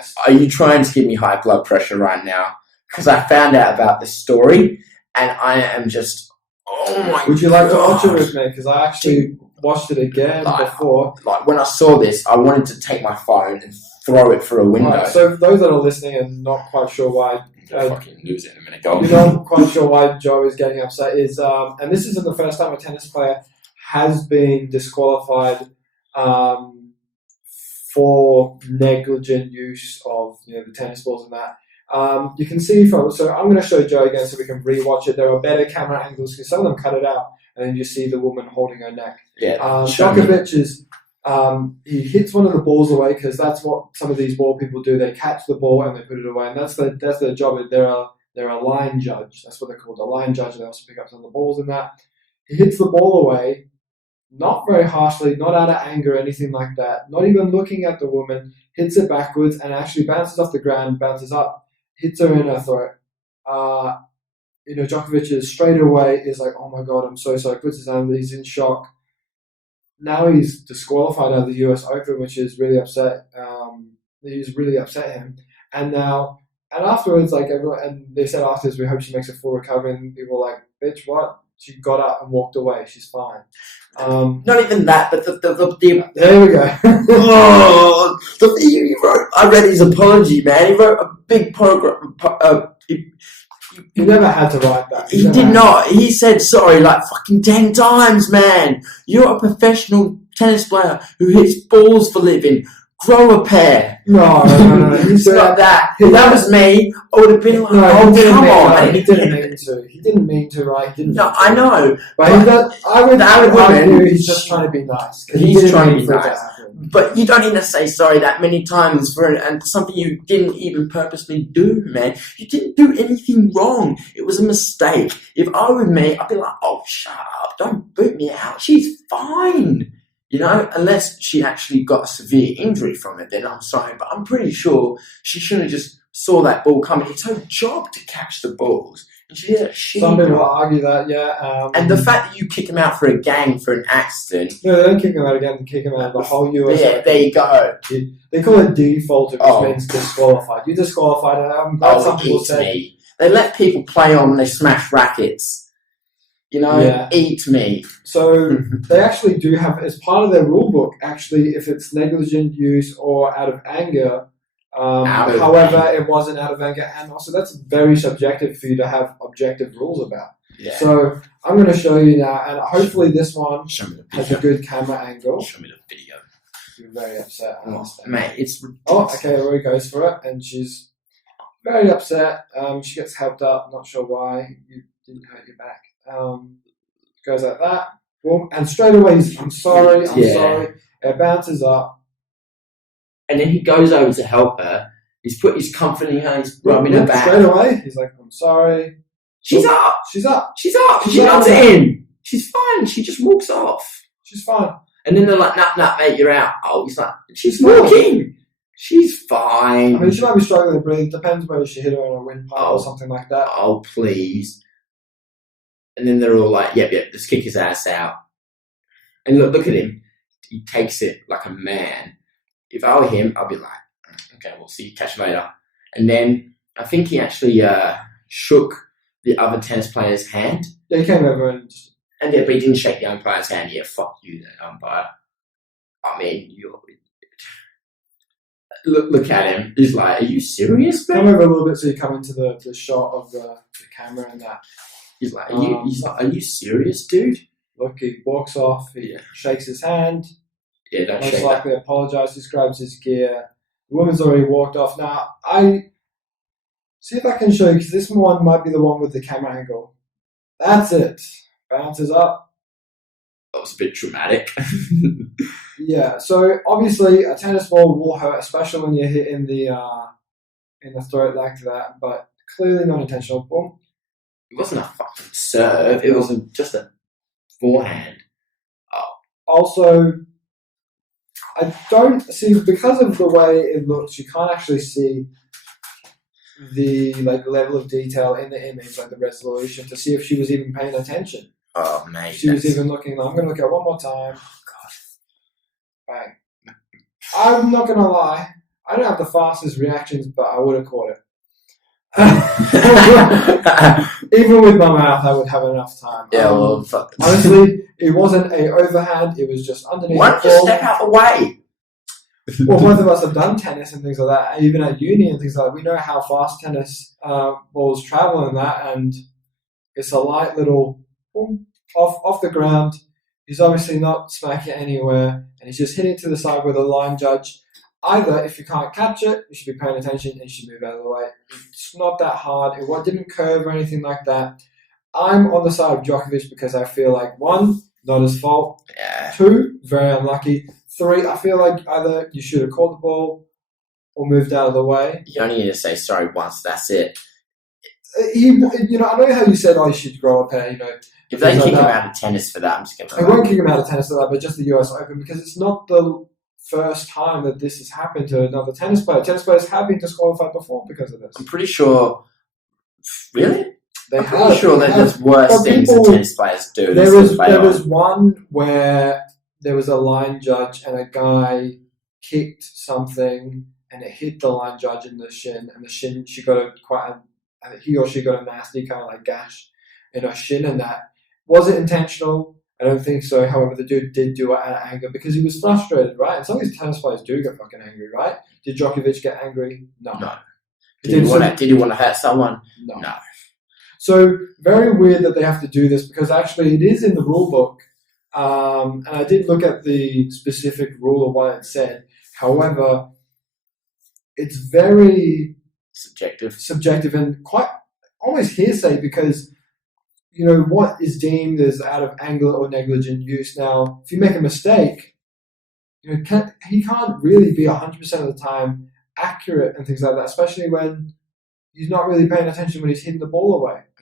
best. Are you trying to give me high blood pressure right now? Because I found out about this story, and I am just, oh my god. Would you like to watch it with me? Because I actually watched it again before. Like, when I saw this, I wanted to take my phone and throw it through a window. Right, so for those that are listening and not quite sure why... fucking lose it in a minute. Go on. You're not quite sure why Joe is getting upset is... and this isn't the first time a tennis player has been disqualified for negligent use of the tennis balls and that. You can see so I'm going to show Joe again so we can rewatch it. There are better camera angles because some of them cut it out and then you see the woman holding her neck. Yeah. Djokovic is he hits one of the balls away because that's what some of these ball people do. They catch the ball and they put it away, and that's their job. They're a line judge. That's what they're called, a line judge. They also pick up some of the balls and that. He hits the ball away. Not very harshly, not out of anger or anything like that. Not even looking at the woman. Hits it backwards and actually bounces off the ground, bounces up, hits her in her throat. Djokovic is straight away is like, oh my god, I'm so sorry. Puts his hand, he's in shock. Now he's disqualified out of the US Open, which is really upset. He's really upset him. And afterwards, like everyone, and they said afterwards, we hope she makes a full recovery. And people were like, bitch, what? She got up and walked away. She's fine. Not even that, but the there we go. He wrote. I read his apology, man. He wrote a big program. He never had to write that. He did not. He said sorry like fucking 10 times, man. You're a professional tennis player who hits balls for a living. Grow a pair. No. It's not that. If that was me, I would have been like, come on. He didn't mean to. He didn't mean to, right? No, I know. But I would argue he's just trying to be nice. He's trying to be nice. But you don't need to say sorry that many times for something you didn't even purposely do, man. You didn't do anything wrong. It was a mistake. If I were me, I'd be like, oh, shut up. Don't boot me out. She's fine. Unless she actually got a severe injury from it, then I'm sorry. But I'm pretty sure she should have just saw that ball coming. It's her job to catch the balls. And she did a shitty Some people will argue that, yeah. And the fact that you kick him out for a gang for an accident. No, they don't kick him out again. They kick him out of the whole US. Yeah, there you go. They call it default, which means disqualified. You disqualified. Some people say. They let people play on, they smash rackets. Eat me. So they actually do have, as part of their rule book, actually, if it's negligent use or out of anger, it wasn't out of anger. And also that's very subjective for you to have objective rules about. Yeah. So I'm going to show you now, and hopefully this one has a good camera angle. Show me the video. You're very upset. Mate, it's ridiculous. Okay, there he goes for it, and she's very upset. She gets helped up. Not sure why. You didn't hurt your back. Goes like that. Boom. And straight away he's, I'm sorry. It bounces up. And then he goes over to help her. He's comforting her, he's rubbing her back. Straight away, he's like, I'm sorry. She's up. She's up. She nods it in. She's fine. She just walks off. She's fine. And then they're like, nah, mate, you're out. Oh, he's like, she's walking. She's fine. I mean, she might be struggling to breathe. Depends whether she hit her in a windpipe or something like that. Oh, please. And then they're all like, yep, let's kick his ass out. And look at him. He takes it like a man. If I were him, I'd be like, okay, we'll see you, catch you later. And then I think he actually shook the other tennis player's hand. Yeah, he came over and but he didn't shake the umpire's hand. Yeah, fuck you, that umpire. I mean, look at him. He's like, are you serious, man? Come over a little bit so you come into the shot of the camera and that. He's like, are you serious, dude? Look, he walks off, he shakes his hand. Yeah, don't most shake likely apologises, grabs his gear. The woman's already walked off. Now, see if I can show you, because this one might be the one with the camera angle. That's it. Bounces up. That was a bit traumatic. Yeah, so obviously a tennis ball will hurt, especially when you're hit in the throat like that, but clearly not intentional. Boom. It wasn't a fucking serve. It wasn't just a forehand. Oh. Also, I don't see, because of the way it looks, you can't actually see the level of detail in the image, like the resolution, to see if she was even paying attention. Oh, mate. She was even looking. I'm going to look at it one more time. God. Bang. I'm not going to lie. I don't have the fastest reactions, but I would have caught it. Even with my mouth, I would have enough time. Yeah, well, fuck. Honestly, it wasn't a overhand. It was just underneath. Why don't the you ball. step out the way? Well, both of us have done tennis and things like that. Even at uni and things like that, we know how fast tennis balls travel and that. And it's a light little boom, off the ground. He's obviously not smacking it anywhere, and he's just hitting it to the side with a line judge. Either, if you can't catch it, you should be paying attention and you should move out of the way. It's not that hard. It didn't curve or anything like that. I'm on the side of Djokovic because I feel like, 1, not his fault. Yeah. 2, very unlucky. 3, I feel like either you should have caught the ball or moved out of the way. You only need to say sorry once, that's it. I know how you said, you should grow up here, If they things kick like him that. out of tennis for that, I'm just going I won't kick him out of tennis for that, but just the US Open, because it's not the first time that this has happened to another tennis player. Tennis players have been disqualified before because of this. I'm pretty sure. Really? I'm pretty sure that there's worse things that tennis players do. There was one where there was a line judge and a guy kicked something and it hit the line judge in the shin, and the shin, he or she got a nasty kind of like gash in her shin, and that wasn't intentional. I don't think so. However, the dude did do it out of anger because he was frustrated, right? And some of these tennis players do get fucking angry, right? Did Djokovic get angry? No. Did he want to hurt someone? No. So very weird that they have to do this, because actually it is in the rule book, and I did look at the specific rule of what it said. However, it's very subjective and quite almost hearsay, because what is deemed as out of anger or negligent use. Now, if you make a mistake, he can't really be 100% of the time accurate and things like that, especially when he's not really paying attention when he's hitting the ball away.